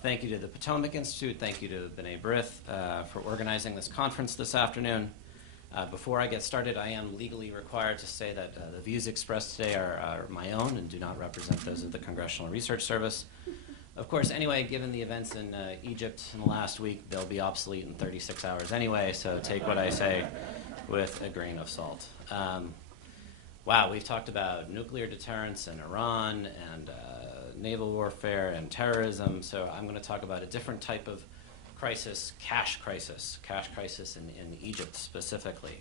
Thank you to the Potomac Institute. Thank you to B'nai B'rith for organizing this conference this afternoon. Before I get started, I am legally required to say that the views expressed today are my own and do not represent those of the Congressional Research Service. Of course, anyway, given the events in Egypt in the last week, they'll be obsolete in 36 hours anyway, so take what I say with a grain of salt. Wow, we've talked about nuclear deterrence in Iran and naval warfare and terrorism, so I'm going to talk about a different type of crisis, cash crisis in Egypt specifically.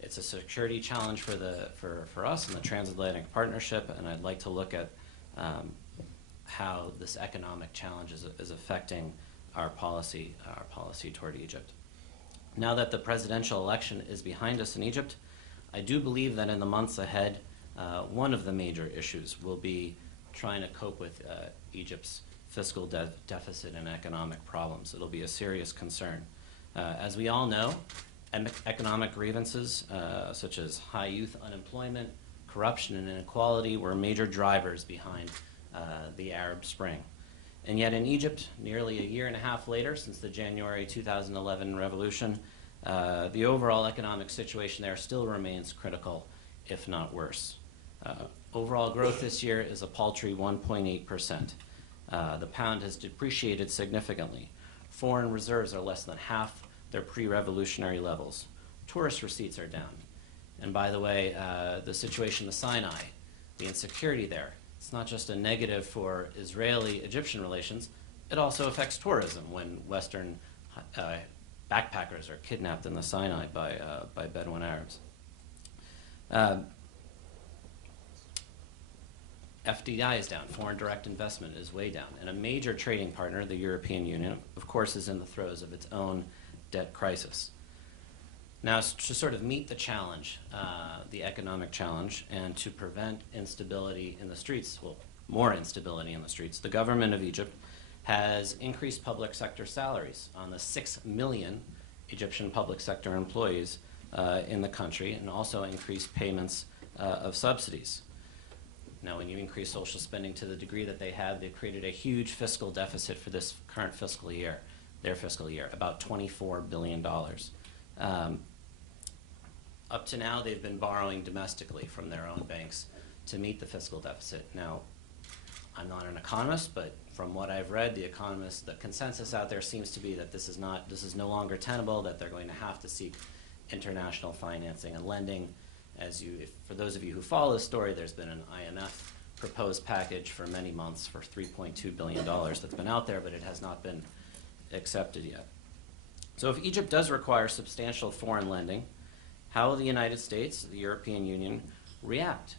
It's a security challenge for us in the transatlantic partnership, and I'd like to look at how this economic challenge is affecting our policy toward Egypt. Now that the presidential election is behind us in Egypt, I do believe that in the months ahead, one of the major issues will be trying to cope with Egypt's fiscal deficit and economic problems. It'll be a serious concern. As we all know, economic grievances such as high youth unemployment, corruption, and inequality were major drivers behind the Arab Spring. And yet in Egypt, nearly a year and a half later, since the January 2011 revolution, the overall economic situation there still remains critical, if not worse. Overall growth this year is a paltry 1.8%. The pound has depreciated significantly. Foreign reserves are less than half their pre-revolutionary levels. Tourist receipts are down. And by the way, the situation in the Sinai, the insecurity there, it's not just a negative for Israeli-Egyptian relations, it also affects tourism when Western backpackers are kidnapped in the Sinai by Bedouin Arabs. FDI is down, foreign direct investment is way down, and a major trading partner, the European Union, of course, is in the throes of its own debt crisis. Now, to sort of meet the challenge, the economic challenge, and to prevent instability in the streets, well, more instability in the streets, the government of Egypt has increased public sector salaries on the 6 million Egyptian public sector employees in the country, and also increased payments of subsidies. Now, when you increase social spending to the degree that they have, they've created a huge fiscal deficit for this current fiscal year, their fiscal year, about $24 billion. Up to now, they've been borrowing domestically from their own banks to meet the fiscal deficit. Now, I'm not an economist, but from what I've read, the consensus out there seems to be that this is no longer tenable, that they're going to have to seek international financing and lending. For those of you who follow this story, there's been an IMF proposed package for many months for $3.2 billion that's been out there, but it has not been accepted yet. So if Egypt does require substantial foreign lending, how will the United States, the European Union, react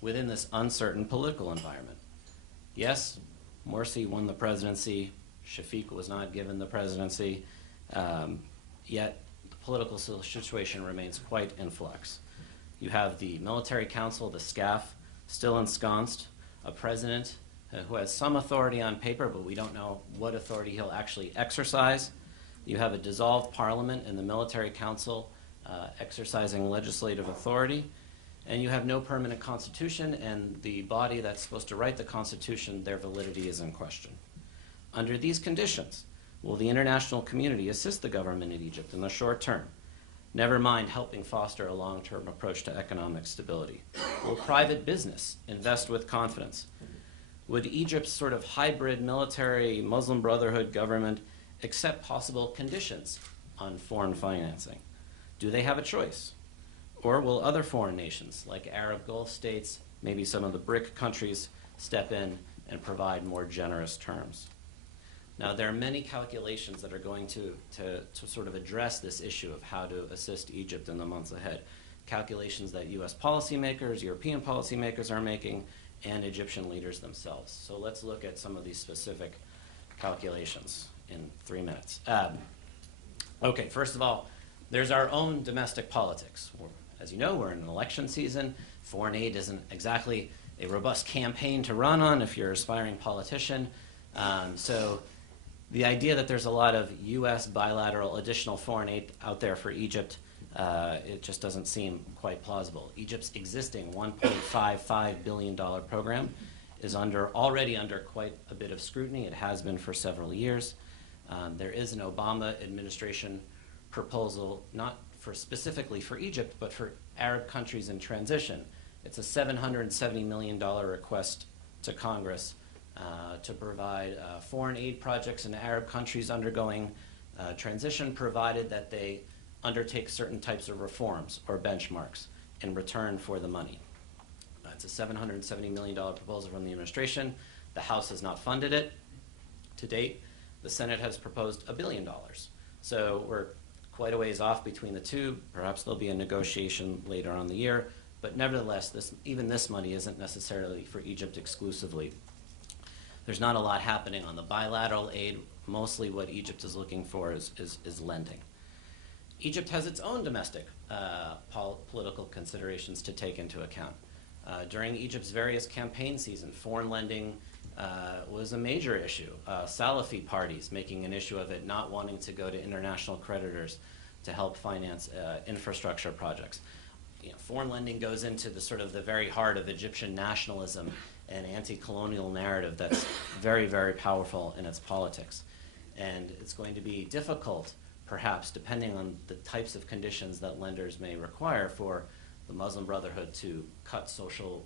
within this uncertain political environment? Yes, Morsi won the presidency. Shafiq was not given the presidency. Yet the political situation remains quite in flux. You have the military council, the SCAF, still ensconced, a president who has some authority on paper, but we don't know what authority he'll actually exercise. You have a dissolved parliament and the military council exercising legislative authority. And you have no permanent constitution, and the body that's supposed to write the constitution, their validity is in question. Under these conditions, will the international community assist the government of Egypt in the short term? Never mind helping foster a long-term approach to economic stability. Will private business invest with confidence? Would Egypt's sort of hybrid military Muslim Brotherhood government accept possible conditions on foreign financing? Do they have a choice? Or will other foreign nations, like Arab Gulf states, maybe some of the BRIC countries, step in and provide more generous terms? Now, there are many calculations that are going to sort of address this issue of how to assist Egypt in the months ahead. Calculations that U.S. policymakers, European policymakers are making, and Egyptian leaders themselves. So let's look at some of these specific calculations in 3 minutes. Okay, first of all, there's our own domestic politics. As you know, we're in an election season. Foreign aid isn't exactly a robust campaign to run on if you're an aspiring politician. So the idea that there's a lot of U.S. bilateral additional foreign aid out there for Egypt, it just doesn't seem quite plausible. Egypt's existing $1.55 billion program is already under quite a bit of scrutiny. It has been for several years. There is an Obama administration proposal, not specifically for Egypt, but for Arab countries in transition. It's a $770 million request to Congress to provide foreign aid projects in Arab countries undergoing transition, provided that they undertake certain types of reforms or benchmarks in return for the money. It's a $770 million proposal from the administration. The House has not funded it to date. The Senate has proposed $1 billion. So we're quite a ways off between the two. Perhaps there'll be a negotiation later on in the year. But nevertheless, even this money isn't necessarily for Egypt exclusively. There's not a lot happening on the bilateral aid. Mostly what Egypt is looking for is lending. Egypt has its own domestic political considerations to take into account. During Egypt's various campaign season, foreign lending was a major issue. Salafi parties making an issue of it, not wanting to go to international creditors to help finance infrastructure projects. Foreign lending goes into the very heart of Egyptian nationalism and anti-colonial narrative that's very, very powerful in its politics. And it's going to be difficult, perhaps, depending on the types of conditions that lenders may require, for the Muslim Brotherhood to cut social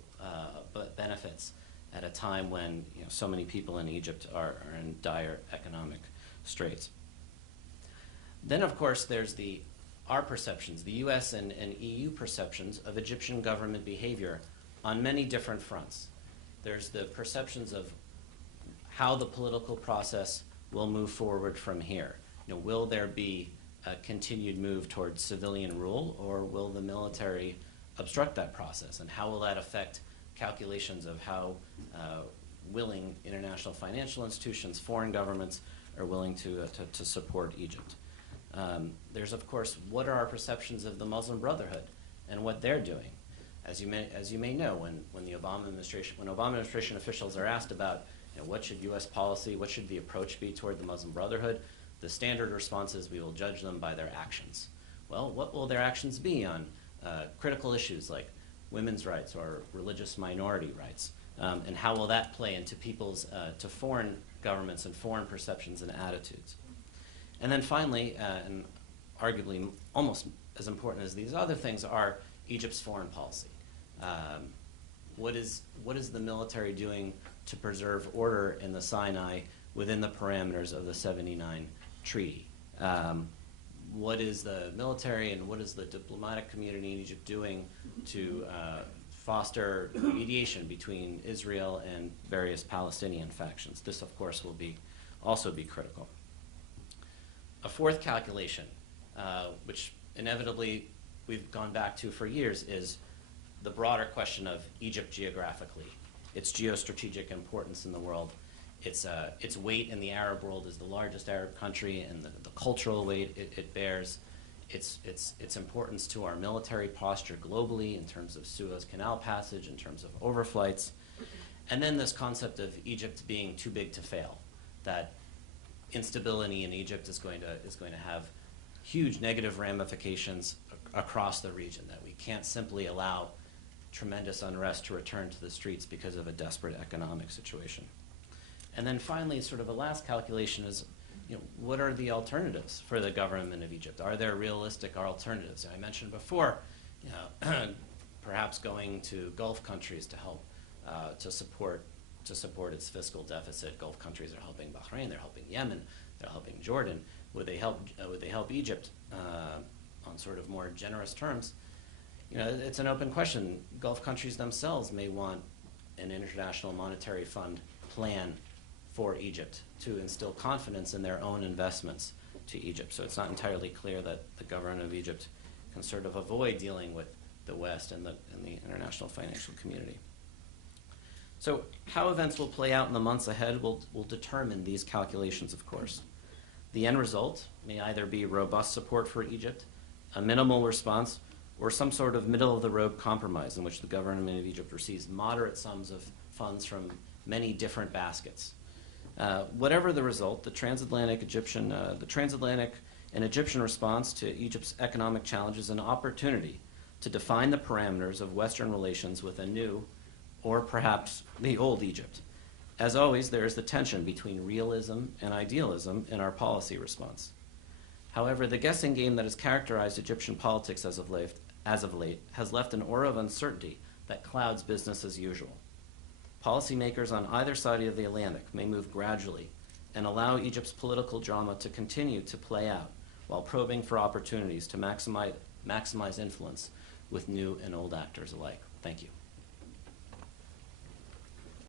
benefits at a time when so many people in Egypt are in dire economic straits. Then, of course, there's our perceptions, the U.S. and EU perceptions of Egyptian government behavior on many different fronts. There's the perceptions of how the political process will move forward from here. Will there be a continued move towards civilian rule, or will the military obstruct that process? And how will that affect calculations of how willing international financial institutions, foreign governments, are willing to support Egypt? There's, of course, what are our perceptions of the Muslim Brotherhood and what they're doing? As you may know, when Obama administration officials are asked about what should U.S. policy, what should the approach be toward the Muslim Brotherhood, the standard response is we will judge them by their actions. Well, what will their actions be on critical issues like women's rights or religious minority rights? And how will that play into to foreign governments and foreign perceptions and attitudes? And then finally, and arguably almost as important as these other things, are Egypt's foreign policy. What is the military doing to preserve order in the Sinai within the parameters of the 79 treaty? What is the military and what is the diplomatic community in Egypt doing to foster mediation between Israel and various Palestinian factions? This, of course, will also be critical. A fourth calculation, which inevitably we've gone back to for years, is the broader question of Egypt geographically, its geostrategic importance in the world, its weight in the Arab world as the largest Arab country, and the cultural weight it bears, its importance to our military posture globally in terms of Suez Canal passage, in terms of overflights, and then this concept of Egypt being too big to fail, that instability in Egypt is going to have huge negative ramifications across the region, that we can't simply allow tremendous unrest to return to the streets because of a desperate economic situation. And then finally, sort of a last calculation is, what are the alternatives for the government of Egypt? Are there realistic alternatives? I mentioned before, perhaps going to Gulf countries to help to support its fiscal deficit. Gulf countries are helping Bahrain, they're helping Yemen, they're helping Jordan. Would they help Egypt on sort of more generous terms? It's an open question. Gulf countries themselves may want an International Monetary Fund plan for Egypt to instill confidence in their own investments to Egypt. So it's not entirely clear that the government of Egypt can sort of avoid dealing with the West and the international financial community. So how events will play out in the months ahead will determine these calculations, of course. The end result may either be robust support for Egypt, a minimal response, or some sort of middle-of-the-road compromise in which the government of Egypt receives moderate sums of funds from many different baskets. Whatever the result, the transatlantic and Egyptian response to Egypt's economic challenge is an opportunity to define the parameters of Western relations with a new, or perhaps the old Egypt. As always, there is the tension between realism and idealism in our policy response. However, the guessing game that has characterized Egyptian politics as of late has left an aura of uncertainty that clouds business as usual. Policymakers on either side of the Atlantic may move gradually and allow Egypt's political drama to continue to play out while probing for opportunities to maximize influence with new and old actors alike. Thank you.